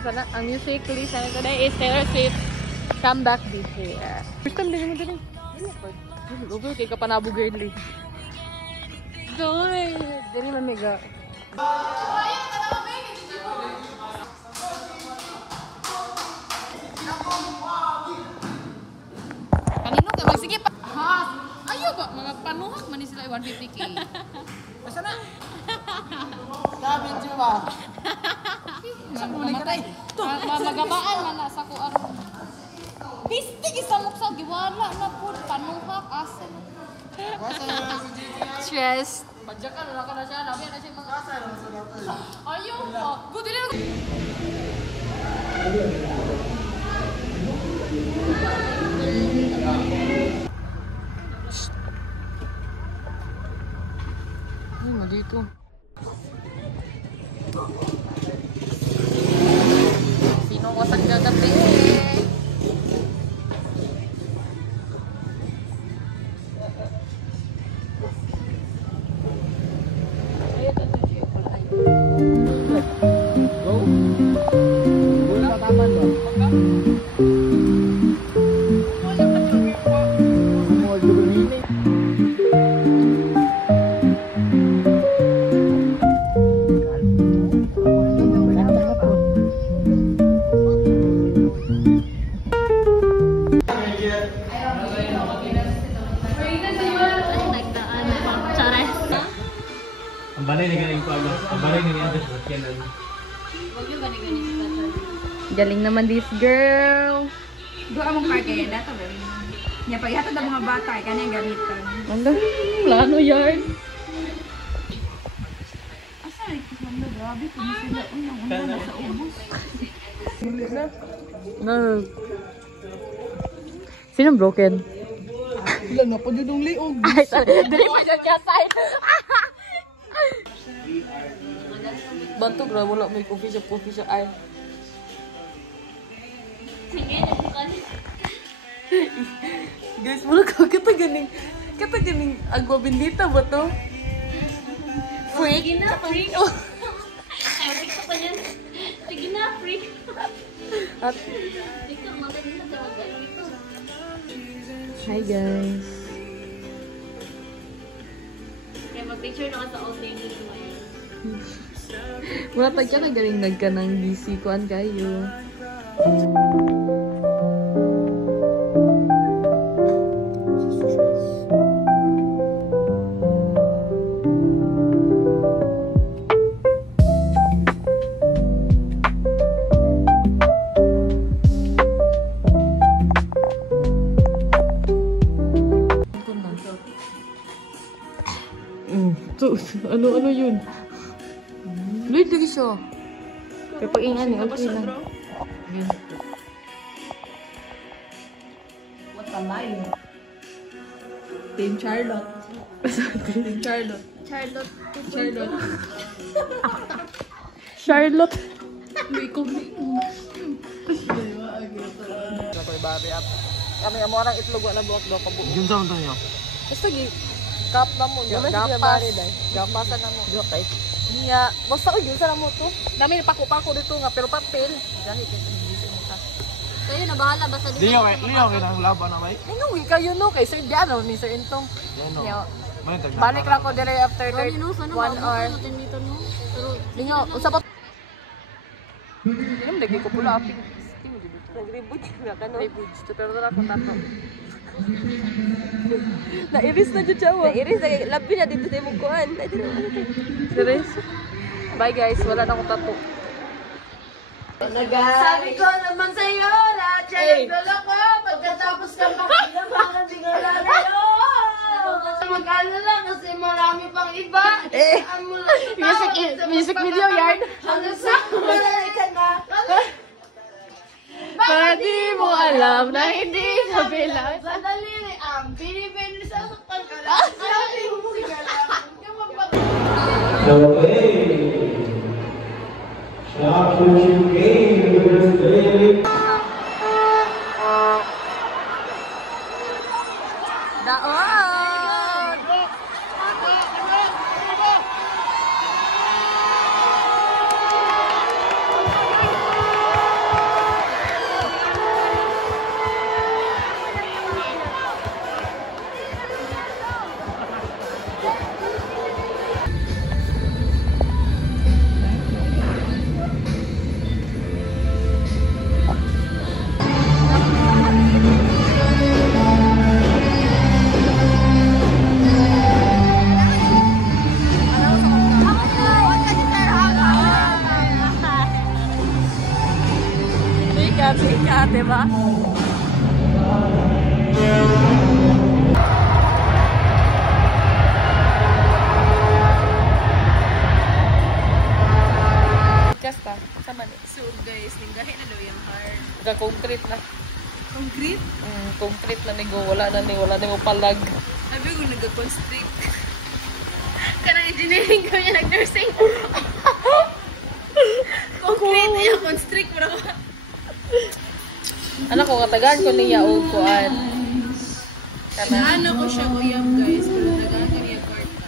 Sana, ang music release namin today is Taylor Swift Come Back This Year. First time din mo din. Over kay kapanabo girly. Doy, dili mamiga. Kanino ka magsige pa? Ha? Ayo ba mga panuhak man sila 150k. Basta na. Sabi niyo ba? Mamatay. Magabaan man na sa kuan. Bistig isamok sa giwala na pud panuhak asa na. Stress. Padyakan na ka na siya, labi na siya mga asa. Ayo po. Good dili. Ay, malito. Sino ko sa gagabi? Go. Wala taman ba? Ang balay na galing ko agad. Ang balay na galing ko agad. Galing naman this girl. Doon among parke, dato ba? Nya paghatod ang mga bata, kanya ang gamitan. Ang plano yard. Asa rin ko manda, grabe kung sila unang-una sa ubos. No. Sinong broken? Sila na po yung liog. Ay, sorry. Dili pa siya side. Bantu gra wala may coffee shop ay. Sige, nabukan. Guys, wala ka kata ganing agwa bendita ba to? Freak. Sige na, freak. Ay, freak ka pa yan. Sige na, freak. At TikTok, magaling na sa dito. hi guys. Kaya mag-picture na ka sa outline dito ngayon. Wala pa siya na galing nagka ng DC kuan kayo. Ano yun? Late lagi siya. Pero pag ingani, okay lang. What a lie. Team Charlotte. Team Charlotte. Charlotte. Charlotte. May kumli. Ako ibari at kami ang mga itlog na buwak daw kabu. Yung saan tayo? Basta kap na mo niya. Gapasan na mo. Okay. Niya, basta ko yun sa mo to. Dami pako-pako dito nga, pero papel. Dahil kasi hindi mo ka. Kayo na bahala basta dito. Liyaw kayo ng laban na bay? Ay, nung kayo no, kay Sir Diano, ni Sir Intong. Yan o. Balik lang ko dire after 1 hour. Dito no. Pero Linyo, usap pa. Hindi lagi ko pula aping. Nag-reboot na ka no? Reboot. Pero na ako tato. Nairis na dyan siya. Nairis na. Labi na dito sa mong kuhan. Seryoso? Bye guys. Wala na akong tato. sabi ko naman sa'yo, lahat siya nagdala ko. Pagkatapos ka makakalaman, tingala na yun. Mag-alala kasi marami pang iba. Music video yard. Hanggang sa malay ka na. Para di mo alam na hindi kabila. Sandali rin, binibili sa sakpan ka lang. Sabi mo ka lang. Daon! concrete na nigo, wala na mo palag. Sabi ko nag-constrict. Kanang engineering ko niya, nag-nursing. Concrete niya, constrict mo naman. Ano ko, katagaan ko niya o kuan. Ano ko siya uyab guys, pero tagaan ko niya kwarta.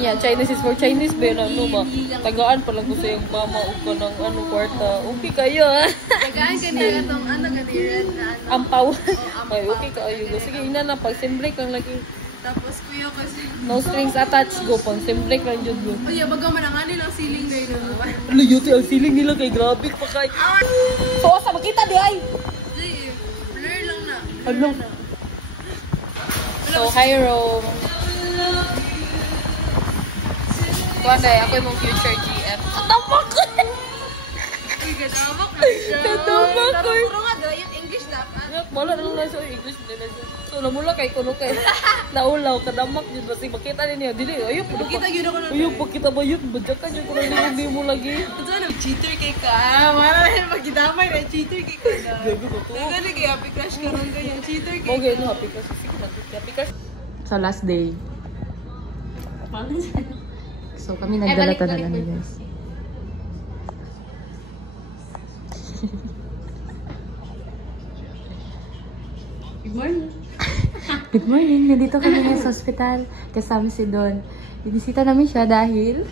Yeah, Chinese is for Chinese, pero ano ba? Tagaan pa lang ko sa yung mama o ko ng ano kwarta. Okay kayo, ha? Tagaan ka niya itong ano katiran na ano. Ampaw. Ay, okay kayo. Sige, ina na, pag simbrake lang lagi. Tapos kuya kasi. No strings attached, go. Pag simbrake lang dyan, go. Uy, baga man ang ano lang ceiling guys. Ano yun, ang ceiling nila kay grabe pa kay. So, sa makita di ay. Blur lang na. Ano? So, hi, Rome. Kuwanday, ako yung mong future GM. Katapak ko! Uy, gadawak na siya. Katapak ko! Puro nga daw, yung English dapat. Wala na lang sa English nila siya. So, namula kay kuno kay naulaw, kadamak yun. Basta makita niya. Dili, ayun. Makita yun ako na. Ayun, pagkita ba yun? Badyakan yun. Kung hindi mo lagi. Ito na, cheater kay ka. Mara na magkidamay na, cheater kay ka na. Gago ko to. Nagano kay happy crush ka nung ganyan, cheater kay Okay, no, happy crush. Sige na, happy crush. Sa last day. So, kami naggalata na lang, guys. Good morning. Good morning. Nandito kami ngayon sa hospital. Kasama si Don. Binisita namin siya dahil...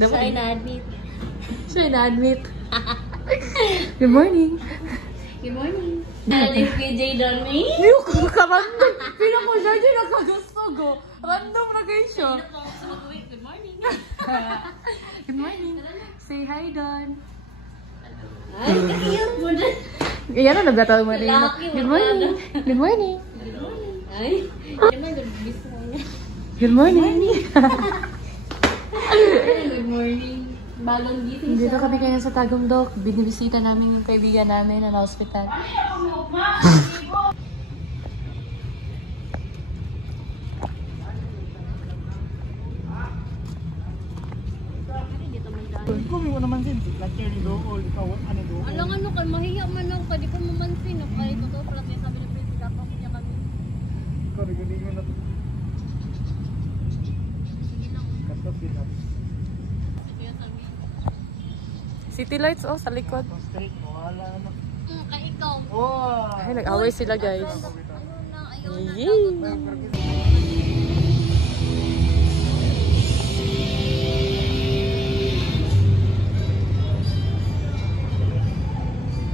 Siya ay na-admit. Siya ay na-admit. Good morning. Good morning. Alice PJ Donmy. Niyo ko ka-random. Pila ko siya dyan nakagustogo. Random na kayo siya. Good morning. Good morning. Say hi, Don. Ay, kakiyot mo na. Iyan na nagataw mo rin. Good morning. Good morning. Ay, kailan good morning. Good morning. Good morning. Bagong gising siya. Dito kami kayo sa Tagumdok. Binibisita namin yung kaibigan namin na hospital. Kumi ko naman sin, lakir ni dool, ikaw ano dool. Alang ano ka, mahiya man ako, pwede ko mamansin. Ay, totoo pala kaya sabi ng prinsip, dapat ko niya kami. Ikaw regalingon na to. Kapag pinap. City lights, oh, sa likod. Straight, wala na. Kay ikaw. Oh! Ay, nag-away sila, guys. Ano na, ayaw na. Yay!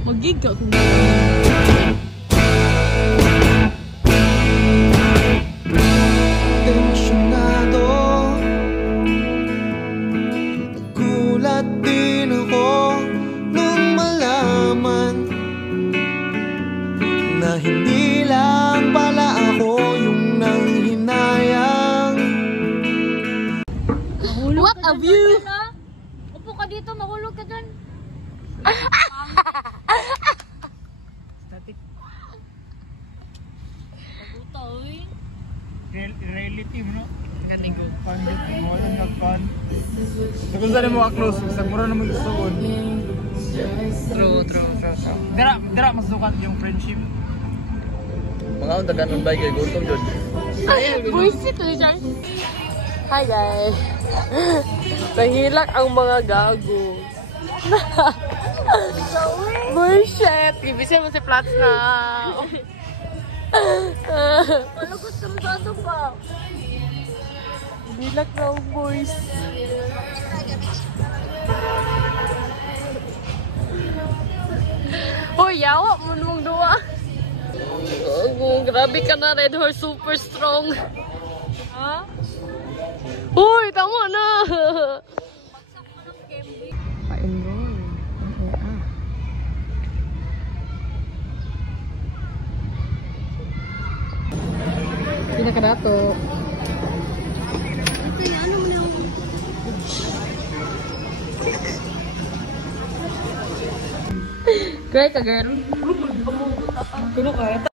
Mag-gig ka kung Tensyonado, nagulat din ako nung malaman na hindi lang pala ako yung nanghinayang. What a view! Upo ka dito, mahulog ka dyan. Static. Utoy. Relative, no? Kanigo. Pandit, wala nagpan. Kung saan mo ka-close, sa mura naman gusto ko. True. Dira masukat yung friendship. Mga unta ganun ba kay gutom jud. Buisit na siya. Hi, guys. Nahilak ang mga gago. Bullshit! Ibisya mo si Plats na. Malukot ka masyado pa. Hilak na ang boys. Hoy, yawa mo mong duwa. Grabe ka na, Red Horse. Super strong. Ha? Hoy, tama na. Pa-enroll. Pinakadato. Great ka, girl. Kuno ka.